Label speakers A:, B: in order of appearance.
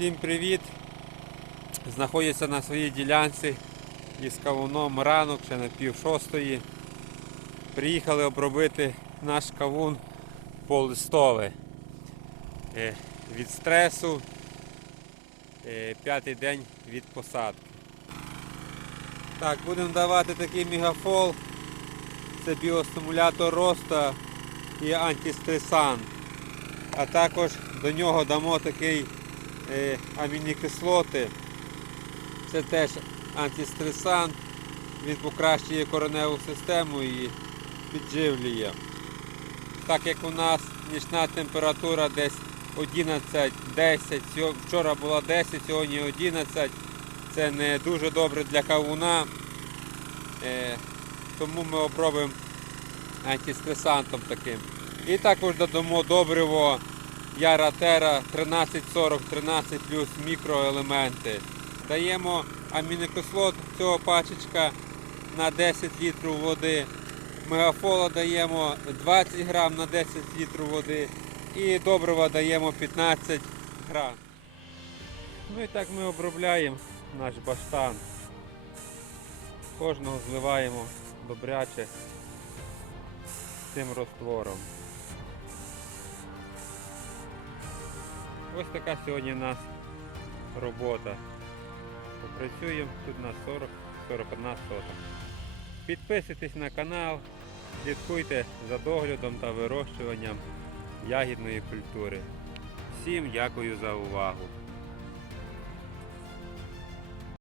A: Всім привіт! Знаходяться на своїй ділянці із кавуном ранок, ще на пів шостої. Приїхали обробити наш кавун полистове. Е, Від стресу е, п'ятий день від посадки. Так, будемо давати такий мегафол. Це біостимулятор росту і антистресант. А також до нього дамо такий е, амінокислоти. Це теж антистресант. Він покращує кореневу систему і підживлює. Так як у нас нічна температура десь 11-10, вчора була 10, сьогодні 11, це не дуже добре для кавуна. Е, тому ми обробимо антистресантом таким. І також додамо добриво Яратера 1340 13 плюс мікроелементи. Даємо амінокислот цього пачечка на 10 літрів води. Мегафола даємо 20 грам на 10 літрів води. І добрива даємо 15 грам. Ну і так ми обробляємо наш баштан. Кожного зливаємо добряче цим розтвором. Ось така сьогодні у нас робота. Попрацюємо тут на 40-41 сота. Підписуйтесь на канал, слідкуйте за доглядом та вирощуванням ягідної культури. Всім дякую за увагу!